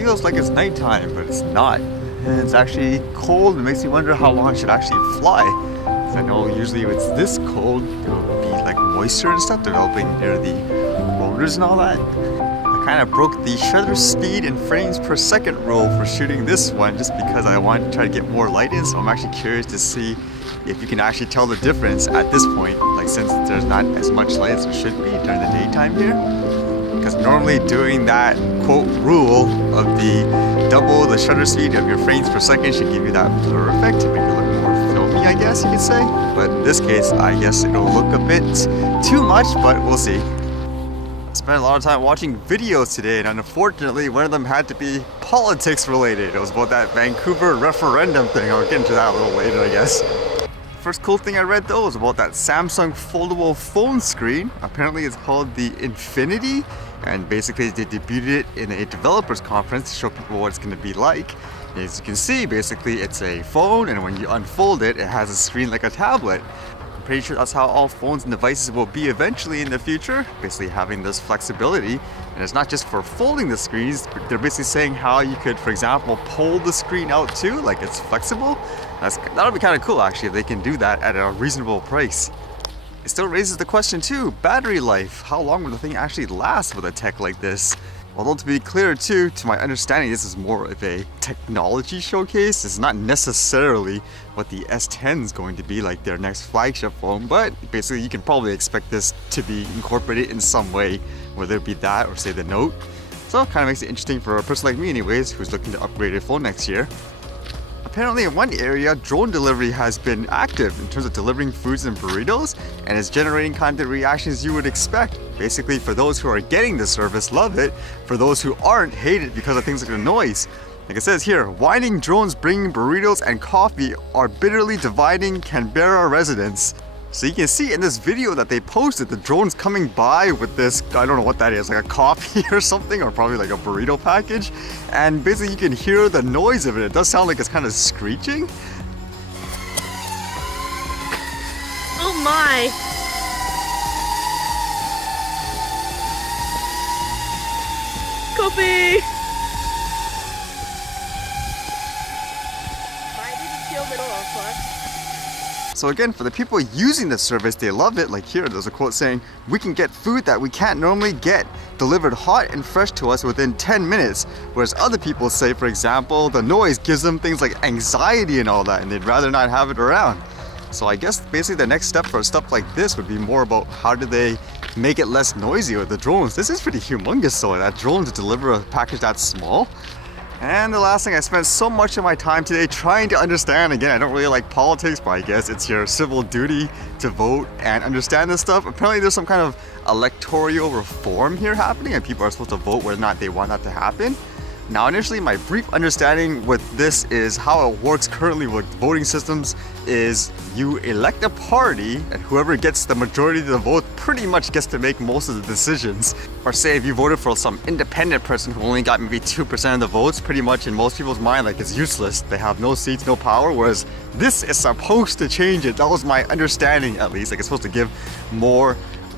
feels like it's nighttime, but it's not. And it's actually cold. It makes me wonder how long I should actually fly. Because I know usually if it's this cold, it'll be like moisture and stuff developing near the rotors and all that. I kind of broke the shutter speed and frames per second rule for shooting this one just because I wanted to try to get more light in. So I'm actually curious to see if you can actually tell the difference at this point, like since there's not as much light as there should be during the daytime here. Because normally doing that quote rule of the double the shutter speed of your frames per second should give you that blur effect to make it look more filmy, I guess you could say. But in this case, I guess it'll look a bit too much, but we'll see. I spent a lot of time watching videos today, and unfortunately one of them had to be politics related. It was about that Vancouver referendum thing. I'll get into that a little later, I guess. First cool thing I read though was about that Samsung foldable phone screen. Apparently it's called the Infinity, and basically they debuted it in a developers conference to show people what it's going to be like. As you can see, basically it's a phone, and when you unfold it, it has a screen like a tablet. I'm pretty sure that's how all phones and devices will be eventually in the future, basically having this flexibility. And it's not just for folding the screens, but they're basically saying how you could, for example, pull the screen out too, like it's flexible. That'll be kind of cool actually if they can do that at a reasonable price. It still raises the question too, battery life. How long will the thing actually last with a tech like this? Although to be clear too, to my understanding, this is more of a technology showcase. It's not necessarily what the S10 is going to be, like their next flagship phone, but basically you can probably expect this to be incorporated in some way, whether it be that or say the Note. So it kind of makes it interesting for a person like me anyways, who's looking to upgrade a phone next year. Apparently in one area, drone delivery has been active in terms of delivering foods and burritos, and it's generating kind of the reactions you would expect. Basically, for those who are getting the service, love it. For those who aren't, hate it because of things like the noise. Like it says here, whining drones bringing burritos and coffee are bitterly dividing Canberra residents. So you can see in this video that they posted the drones coming by with this, I don't know what that is, like a coffee or something, or probably like a burrito package. And basically you can hear the noise of it. It does sound like it's kind of screeching. Oh my! Copy! I didn't feel middle of fuck. So again, for the people using the service, they love it. Like here, there's a quote saying, "We can get food that we can't normally get delivered hot and fresh to us within 10 minutes. Whereas other people say, for example, the noise gives them things like anxiety and all that, and they'd rather not have it around. So I guess basically the next step for stuff like this would be more about how do they make it less noisy with the drones. This is pretty humongous though, that drone to deliver a package that small. And the last thing, I spent so much of my time today trying to understand, again, I don't really like politics, but I guess it's your civil duty to vote and understand this stuff. Apparently there's some kind of electoral reform here happening, and people are supposed to vote whether or not they want that to happen. Now initially my brief understanding with this is how it works currently with voting systems is you elect a party, and whoever gets the majority of the vote pretty much gets to make most of the decisions. Or say if you voted for some independent person who only got maybe 2% of the votes, pretty much in most people's mind like it's useless. They have no seats, no power, whereas this is supposed to change it. That was my understanding at least. Like it's supposed to give more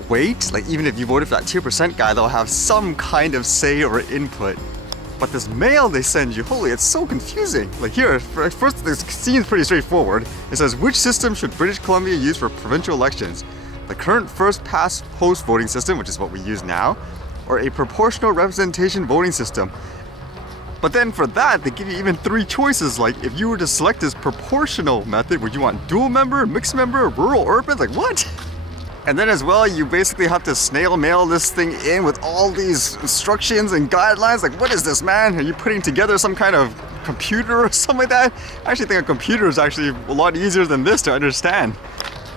weight. Like even if you voted for that 2% guy, they'll have some kind of say or input. But this mail they send you, holy, it's so confusing. Like here, first this seems pretty straightforward. It says, which system should British Columbia use for provincial elections? The current first past post voting system, which is what we use now, or a proportional representation voting system. But then for that, they give you even 3 choices. Like if you were to select this proportional method, would you want dual member, mixed member, rural, urban? Like what? And then as well, you basically have to snail mail this thing in with all these instructions and guidelines. Like, what is this, man? Are you putting together some kind of computer or something like that? I actually think a computer is actually a lot easier than this to understand.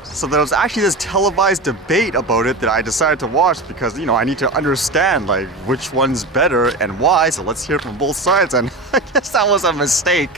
So there was actually this televised debate about it that I decided to watch because, you know, I need to understand like which one's better and why. So let's hear from both sides. And I guess that was a mistake.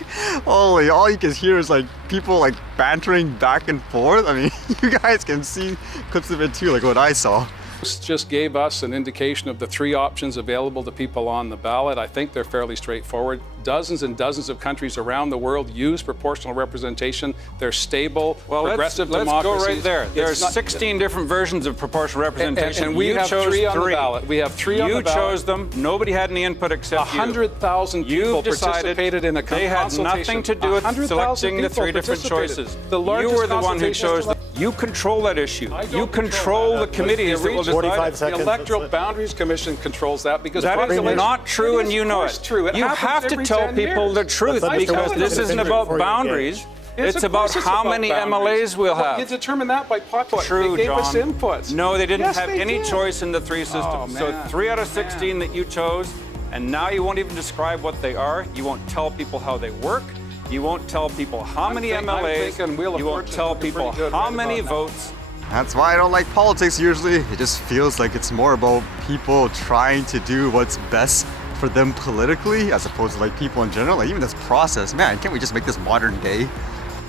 Holy, all you can hear is like people like bantering back and forth. I mean, you guys can see clips of it too, like what I saw. This just gave us an indication of the three options available to people on the ballot. I think they're fairly straightforward. Dozens and dozens of countries around the world use proportional representation. They're stable, progressive democracies. Let's go right there. There's 16 different versions of proportional representation. And we have chose three on the ballot. We have three on the ballot. You chose them. Nobody had any input except you. 100,000 people participated in a consultation. They had nothing to do with selecting the three different choices. You were the one who chose them. You control that issue. You control the committees that will decide. 45 seconds. The Electoral Boundaries Commission controls that because that is not true, and you know it. True. You have to tell people the truth because this isn't about boundaries. It's about how many MLAs we'll have. You determine that by population. True, they gave John. us inputs. No, they didn't Yes, have they any did. choice in the three systems. So 3 out of 16 that you chose, and now you won't even describe what they are. You won't tell people how they work. You won't tell people how many MLAs. You won't tell people how many votes. That's why I don't like politics usually. It just feels like it's more about people trying to do what's best for them politically as opposed to like people in general. Like even this process, man, can't we just make this modern day?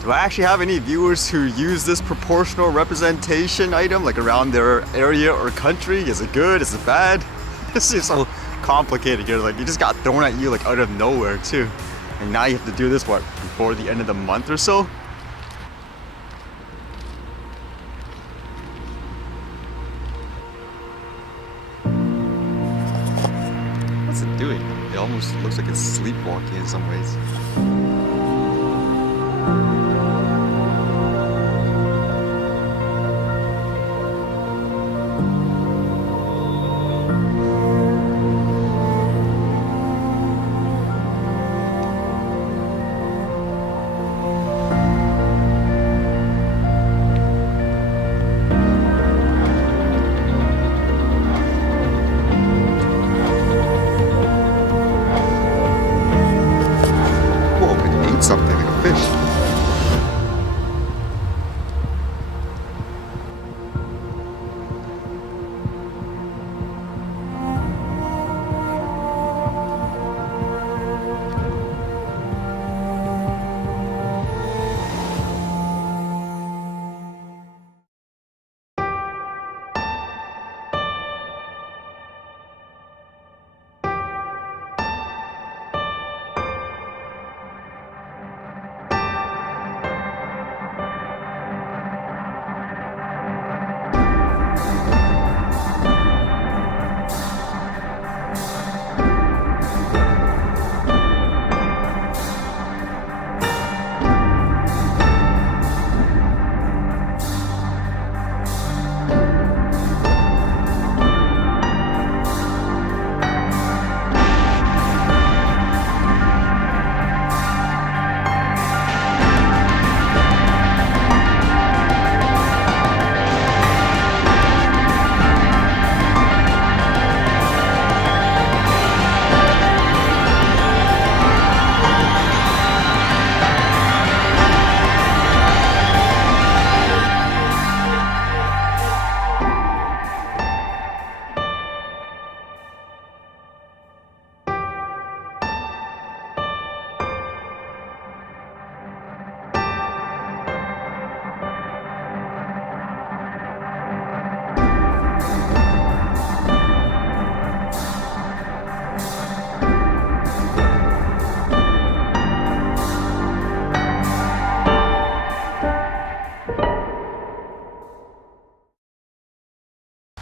Do I actually have any viewers who use this proportional representation item like around their area or country? Is it good? Is it bad? This is so complicated here. Like it just got thrown at you like out of nowhere too. And now you have to do this, what, before the end of the month or so? What's it doing? It almost looks like it's sleepwalking in some ways. Something like a fish.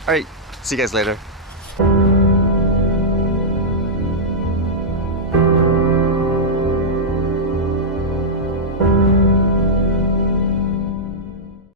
All right, see you guys later.